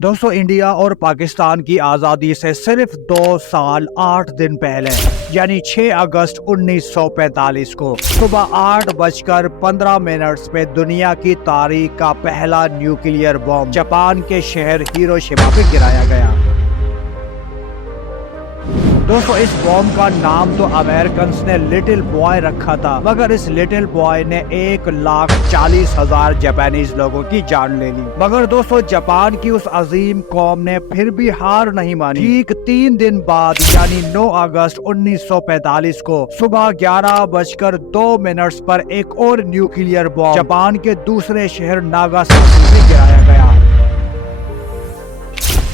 दोस्तों, इंडिया और पाकिस्तान की आज़ादी से सिर्फ 2 साल 8 दिन पहले यानी 6 अगस्त 1945 को सुबह 8:15 पे दुनिया की तारीख का पहला न्यूक्लियर बम जापान के शहर हिरोशिमा पे गिराया गया। दोस्तों, इस बॉम्ब का नाम तो अमेरिकन्स ने लिटिल बॉय रखा था, मगर इस लिटिल बॉय ने 1,40,000 जापानीज लोगों की जान ले ली। मगर दोस्तों, जापान की उस अजीम कौम ने फिर भी हार नहीं मानी। ठीक 3 दिन बाद यानी 9 अगस्त 1945 को सुबह 11:02 पर एक और न्यूक्लियर बॉम्ब जापान के दूसरे शहर नागासाकी में गिराया गया।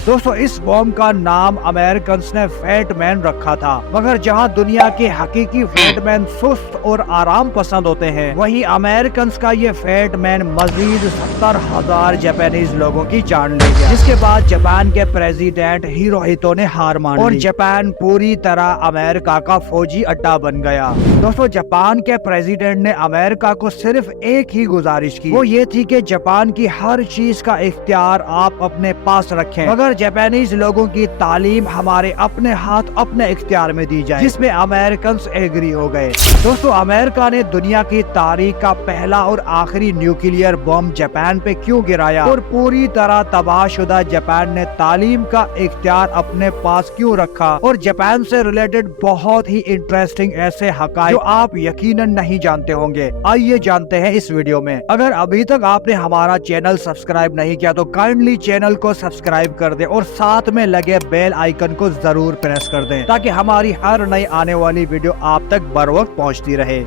दोस्तों, इस बॉम्ब का नाम अमेरिकन्स ने फैट मैन रखा था, मगर जहां दुनिया के हकीकी फैट मैन सुस्त और आराम पसंद होते हैं, वहीं अमेरिकन्स का ये फैट मैन मजीद 70,000 जापानीज लोगों की जान ले गया। जिसके बाद जापान के प्रेसिडेंट हिरोहितो ने हार मान ली और जापान पूरी तरह अमेरिका का फौजी अड्डा बन गया। दोस्तों, जापान के प्रेसिडेंट ने अमेरिका को सिर्फ एक ही गुजारिश की, वो ये थी कि जापान की हर चीज का इख्तियार आप अपने पास रखें, मगर जापानीज लोगों की तालीम हमारे अपने हाथ अपने इख्तियार में दी जाए, जिसमें अमेरिकन्स एग्री हो गए। दोस्तों, अमेरिका ने दुनिया की तारीख का पहला और आखिरी न्यूक्लियर बम जापान पे क्यों गिराया और पूरी तरह तबाहशुदा जापान ने तालीम का इख्तियार अपने पास क्यों रखा, और जापान से रिलेटेड बहुत ही इंटरेस्टिंग ऐसे हक़ाइक़ जो आप यकीनन नहीं जानते होंगे, आइए जानते हैं इस वीडियो में। अगर अभी तक आपने हमारा चैनल सब्सक्राइब नहीं किया तो काइंडली चैनल को सब्सक्राइब कर दें और साथ में लगे बेल आइकन को जरूर प्रेस कर दें ताकि हमारी हर नई आने वाली वीडियो आप तक बर वक्त पहुँचती रहे।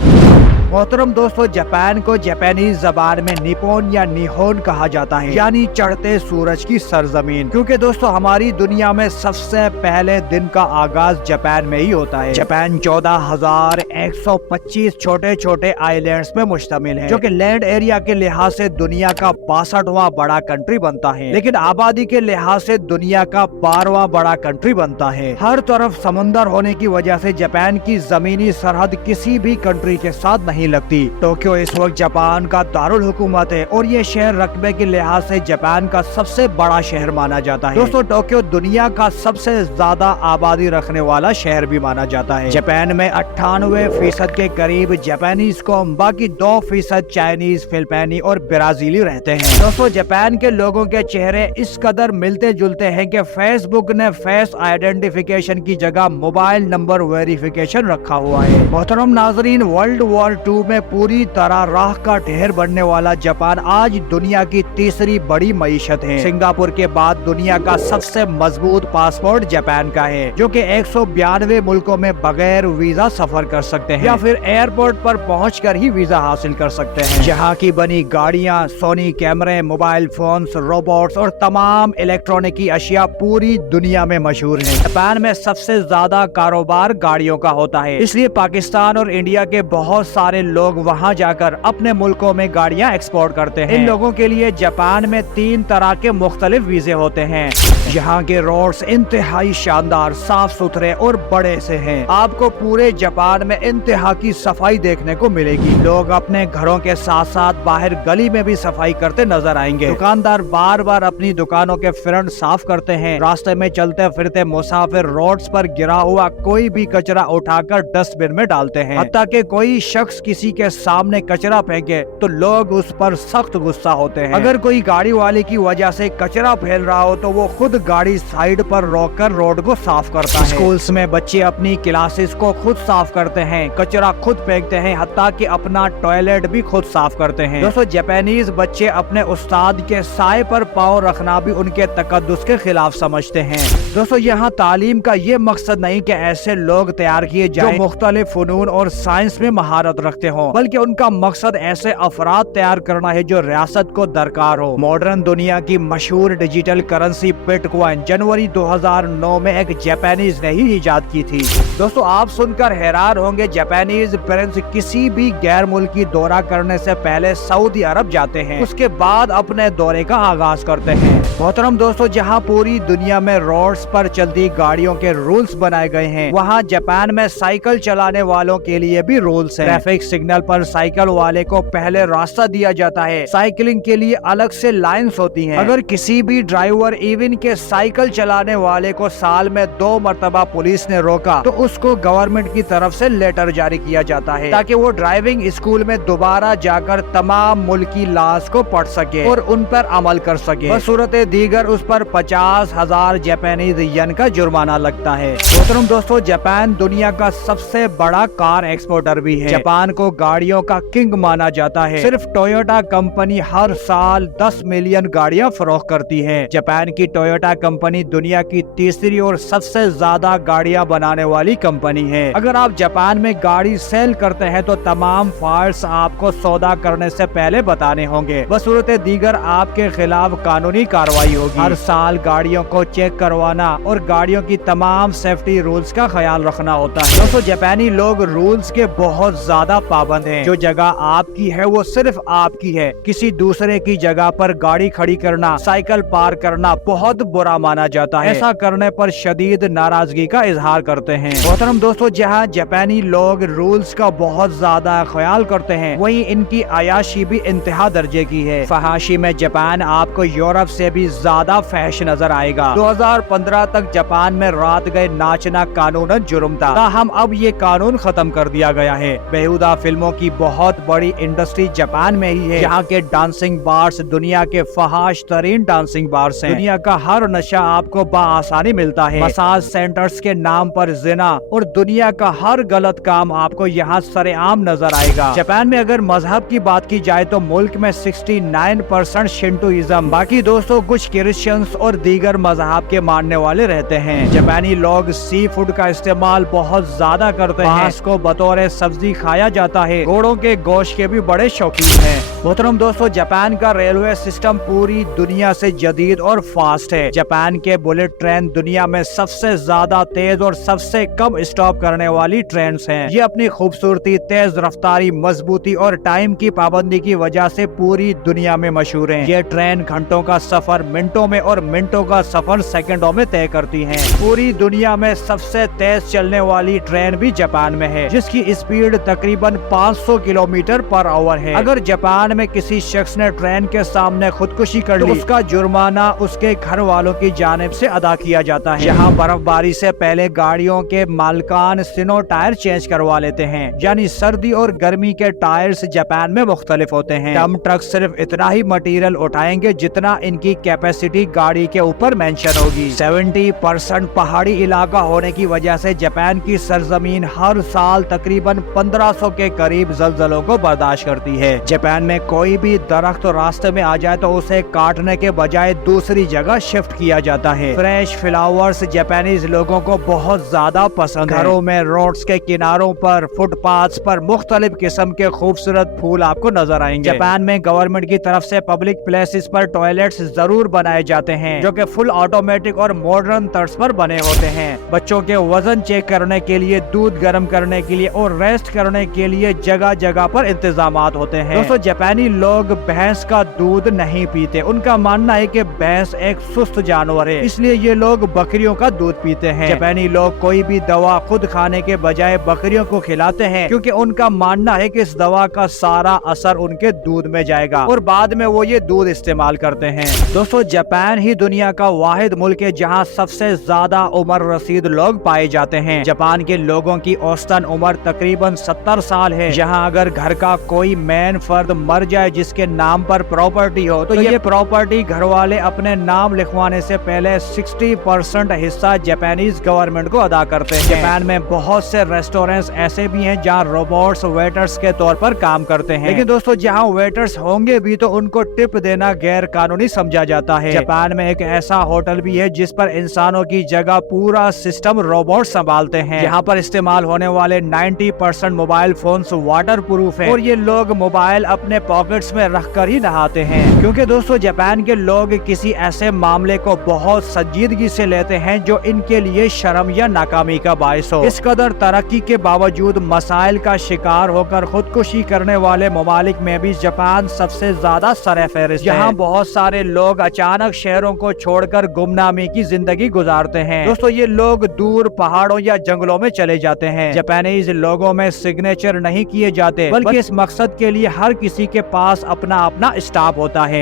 मोहतरम दोस्तों, जापान को जापानीज जबान में निपोन या निहोन कहा जाता है, यानी चढ़ते सूरज की सरजमीन, क्योंकि दोस्तों हमारी दुनिया में सबसे पहले दिन का आगाज जापान में ही होता है। जापान 14,125 छोटे छोटे आइलैंड्स पे मुश्तमिल है, जो कि लैंड एरिया के लिहाज से दुनिया का 62वां बड़ा कंट्री बनता है, लेकिन आबादी के लिहाज से दुनिया का 12वां बड़ा कंट्री बनता है। हर तरफ समुंदर होने की वजह से जापान की जमीनी सरहद किसी भी कंट्री के साथ नहीं लगती। टोक्यो इस वक्त जापान का दारुल हुकूमत है और ये शहर रकबे के लिहाज से जापान का सबसे बड़ा शहर माना जाता है। दोस्तों, टोक्यो दुनिया का सबसे ज्यादा आबादी रखने वाला शहर भी माना जाता है। जापान में 98% के करीब जापानीज कौम, बाकी 2% चाइनीज, फिलिपानी और ब्राजीली रहते हैं। दोस्तों, जापान के लोगों के चेहरे इस कदर मिलते जुलते हैं कि फेसबुक ने फेस आइडेंटिफिकेशन की जगह मोबाइल नंबर वेरिफिकेशन रखा हुआ है। मोहतरम नाजरीन, वर्ल्ड वॉर 2 में पूरी तरह राह का ढेर बनने वाला जापान आज दुनिया की तीसरी बड़ी मईशत है। सिंगापुर के बाद दुनिया का सबसे मजबूत पासपोर्ट जापान का है, जो कि 192 मुल्कों में बगैर वीजा सफर कर सकते हैं या फिर एयरपोर्ट पर पहुंचकर ही वीजा हासिल कर सकते हैं। जहां की बनी गाड़ियां, सोनी कैमरे, मोबाइल फोन्स, रोबोट्स और तमाम इलेक्ट्रॉनिक की अशिया पूरी दुनिया में मशहूर है। जापान में सबसे ज्यादा कारोबार गाड़ियों का होता है, इसलिए पाकिस्तान और इंडिया के बहुत सारे लोग वहां जाकर अपने मुल्कों में गाड़ियां एक्सपोर्ट करते हैं। इन लोगों के लिए जापान में 3 तरह के मुख्तलिफ वीजे होते हैं। यहाँ के रोड्स इंतहाई शानदार, साफ सुथरे और बड़े से हैं। आपको पूरे जापान में इंतहा की सफाई देखने को मिलेगी। लोग अपने घरों के साथ साथ बाहर गली में भी सफाई करते नजर आएंगे। दुकानदार बार बार अपनी दुकानों के फ्रंट साफ करते हैं। रास्ते में चलते फिरते मुसाफिर रोड्स पर गिरा हुआ कोई भी कचरा उठाकर डस्टबिन में डालते हैं। हत्ता कि कोई शख्स किसी के सामने कचरा फेंके तो लोग उस पर सख्त गुस्सा होते हैं। अगर कोई गाड़ी वाले की वजह से कचरा फैल रहा हो तो वो खुद गाड़ी साइड पर रोककर रोड को साफ करता है। स्कूल्स में बच्चे अपनी क्लासेस को खुद साफ करते हैं, कचरा खुद फेंकते हैं, हत्ता कि अपना टॉयलेट भी खुद साफ करते हैं। दोस्तों, जापानीज बच्चे अपने उस्ताद के साए पर पाँव रखना भी उनके तकद्दुस के खिलाफ समझते हैं। दोस्तों, यहाँ तालीम का ये मकसद नहीं कि ऐसे लोग तैयार किए जाएं जो मुख्तलिफ फनून और साइंस में महारत रखते हों, बल्कि उनका मकसद ऐसे अफराद तैयार करना है जो रियासत को दरकार हो। मॉडर्न दुनिया की मशहूर डिजिटल करेंसी बिटकॉइन जनवरी 2009 में एक जापानीज ने ही इजाद की थी। दोस्तों, आप सुनकर हैरान होंगे, जापानीज प्रिंस किसी भी गैर मुल्की दौरा करने से पहले सऊदी अरब जाते हैं, उसके बाद अपने दौरे का आगाज करते हैं। मोहतरम दोस्तों, जहाँ पूरी दुनिया में रोड्स पर चलती गाड़ियों के रूल्स बनाए गए हैं, वहाँ जापान में साइकिल चलाने वालों के लिए भी रूल्स हैं। ट्रैफिक ट्रैफिक सिग्नल पर साइकिल वाले को पहले रास्ता दिया जाता है। साइकिलिंग के लिए अलग से लाइन्स होती हैं। अगर किसी भी ड्राइवर इवन के साइकिल चलाने वाले को साल में 2 मरतबा पुलिस ने रोका तो उसको गवर्नमेंट की तरफ से लेटर जारी किया जाता है ताकि वो ड्राइविंग स्कूल में दोबारा जाकर तमाम मुल्की लॉज को पढ़ सके और उन पर अमल कर सके। बसूरत दीगर उस पर 50,000 जापानीज येन का जुर्माना लगता है। मोहतरम दोस्तों, जापान दुनिया का सबसे बड़ा कार एक्सपोर्टर भी है। जापान को गाड़ियों का किंग माना जाता है। सिर्फ टोयोटा कंपनी हर साल 10 मिलियन गाड़ियां फरोख्त करती है। जापान की टोयोटा कंपनी दुनिया की तीसरी और सबसे ज्यादा गाड़ियां बनाने वाली कंपनी है। अगर आप जापान में गाड़ी सेल करते हैं तो तमाम फाइल्स आपको सौदा करने से पहले बताने होंगे। बसूरत दीगर आपके खिलाफ कानूनी कार्रवाई होगी। हर साल गाड़ियों को चेक करवाना और गाड़ियों की तमाम सेफ्टी रूल्स का ख्याल रखना होता है। दोस्तों, जापानी लोग रूल्स के बहुत ज्यादा पाबंद हैं। जो जगह आपकी है वो सिर्फ आपकी है। किसी दूसरे की जगह पर गाड़ी खड़ी करना, साइकिल पार्क करना बहुत बुरा माना जाता है। ऐसा करने पर शदीद नाराजगी का इजहार करते हैं। मोहतरम दोस्तों, जहाँ जापानी लोग रूल्स का बहुत ज्यादा ख्याल करते हैं वहीं इनकी अयाशी भी इंतहा दर्जे की है। फहाशी में जापान आपको यूरोप से भी ज्यादा फैश नजर आएगा। 2015 तक जापान में रात गए नाचना कानूनन जुर्म था, ताहम अब ये कानून खत्म कर दिया गया है। बेहुदा फिल्मों की बहुत बड़ी इंडस्ट्री जापान में ही है। यहाँ के डांसिंग बार्स दुनिया के फहाश तरीन डांसिंग बार्स हैं। दुनिया का हर नशा आपको बआसानी मिलता है। मसाज सेंटर्स के नाम पर जिना और दुनिया का हर गलत काम आपको यहाँ सरेआम नजर आएगा। जापान में अगर मजहब की बात की जाए तो मुल्क में 69% शिंटोइज्म, बाकी दोस्तों कुछ क्रिश्चियंस और दीगर मजहब के मानने वाले रहते हैं। जापानी लोग सी फूड का इस्तेमाल बहुत ज्यादा करते हैं। इसको बतौर सब्जी खाया जाता है। घोड़ों के गोश्त के भी बड़े शौकीन हैं। मोहतरम दोस्तों, जापान का रेलवे सिस्टम पूरी दुनिया से जदीद और फास्ट है। जापान के बुलेट ट्रेन दुनिया में सबसे ज्यादा तेज और सबसे कम स्टॉप करने वाली ट्रेन हैं। ये अपनी खूबसूरती, तेज रफ्तारी, मजबूती और टाइम की पाबंदी की वजह से पूरी दुनिया में मशहूर है। ये ट्रेन घंटों का सफर मिनटों में और मिनटों का सफर सेकंडों में तय करती हैं। पूरी दुनिया में सबसे तेज चलने वाली ट्रेन भी जापान में है, जिसकी स्पीड तकरीबन 500 किलोमीटर पर आवर है। अगर जापान में किसी शख्स ने ट्रेन के सामने खुदकुशी कर ली तो उसका जुर्माना उसके घर वालों की जानिब से अदा किया जाता है। यहाँ बर्फबारी से पहले गाड़ियों के मालिकान स्नो टायर चेंज करवा लेते हैं, यानी सर्दी और गर्मी के टायर्स जापान में मुख्तलिफ होते हैं। डंप ट्रक सिर्फ इतना ही मटेरियल उठाएंगे जितना इनकी कैपेसिटी गाड़ी के ऊपर मेंशन होगी। 70% पहाड़ी इलाका होने की वजह से जापान की सरजमीन हर साल तकरीबन 1500 के करीब ज़लज़लों को बर्दाश्त करती है। जापान में कोई भी दरख्त रास्ते में आ जाए तो उसे काटने के बजाय दूसरी जगह शिफ्ट किया जाता है। फ्रेश फ्लावर्स जापानीज लोगों को बहुत ज्यादा पसंद है। घरों में, रोड्स के किनारों पर, फुटपाथ पर मुख्तलिफ किस्म के खूबसूरत फूल आपको नजर आएंगे। जापान में गवर्नमेंट की तरफ से पब्लिक प्लेसेस पर टॉयलेट्स जरूर बनाए जाते हैं, जो कि फुल ऑटोमेटिक और मॉडर्न तर्ज पर बने होते हैं। बच्चों के वजन चेक करने के लिए, दूध गर्म करने के लिए और रेस्ट करने के लिए जगह जगह पर इंतजामात होते हैं। दोस्तों, जापानी लोग भैंस का दूध नहीं पीते। उनका मानना है कि भैंस एक सुस्त जानवर है, इसलिए ये लोग बकरियों का दूध पीते हैं। जापानी लोग कोई भी दवा खुद खाने के बजाय बकरियों को खिलाते हैं, क्योंकि उनका मानना है कि इस दवा का सारा असर उनके दूध में जाएगा और बाद में वो ये दूध इस्तेमाल करते हैं। दोस्तों, जापान ही दुनिया का वाहिद मुल्क है जहाँ सबसे ज्यादा उम्र रसीद लोग पाए जाते हैं। जापान के लोगों की औसतन उम्र तकरीबन 70 साल है। जहाँ अगर घर का कोई मेन फर्द मर जाए जिसके नाम पर प्रॉपर्टी हो तो ये प्रॉपर्टी घर वाले अपने नाम लिखवाने से पहले 60% हिस्सा जापानीज गवर्नमेंट को अदा करते हैं। जापान में बहुत से रेस्टोरेंट्स ऐसे भी हैं जहाँ रोबोट्स वेटर्स के तौर पर काम करते हैं, लेकिन दोस्तों जहाँ वेटर्स होंगे भी तो उनको टिप देना गैर कानूनी समझा जाता है। जापान में एक ऐसा होटल भी है जिस पर इंसानों की जगह पूरा सिस्टम रोबोट संभालते हैं। यहाँ पर इस्तेमाल होने वाले 90% मोबाइल फोन्स वाटर प्रूफ है और ये लोग मोबाइल अपने पॉकेट्स में रखकर ही नहाते हैं। क्योंकि दोस्तों जापान के लोग किसी ऐसे मामले को बहुत संजीदगी से लेते हैं जो इनके लिए शर्म या नाकामी का बायस हो। इस कदर तरक्की के बावजूद मसाइल का शिकार होकर खुदकुशी करने वाले ममालिक में भी जापान सबसे ज्यादा सरफहरिस्त है। यहाँ बहुत सारे लोग अचानक शहरों को छोड़कर गुमनामी की जिंदगी गुजारते हैं। दोस्तों ये लोग दूर पहाड़ों या जंगलों में चले जाते हैं। जापानीज लोगों में सिग्नेचर नहीं किए जाते, बल्कि इस मकसद के लिए हर किसी के पास अपना अपना स्टाफ होता है।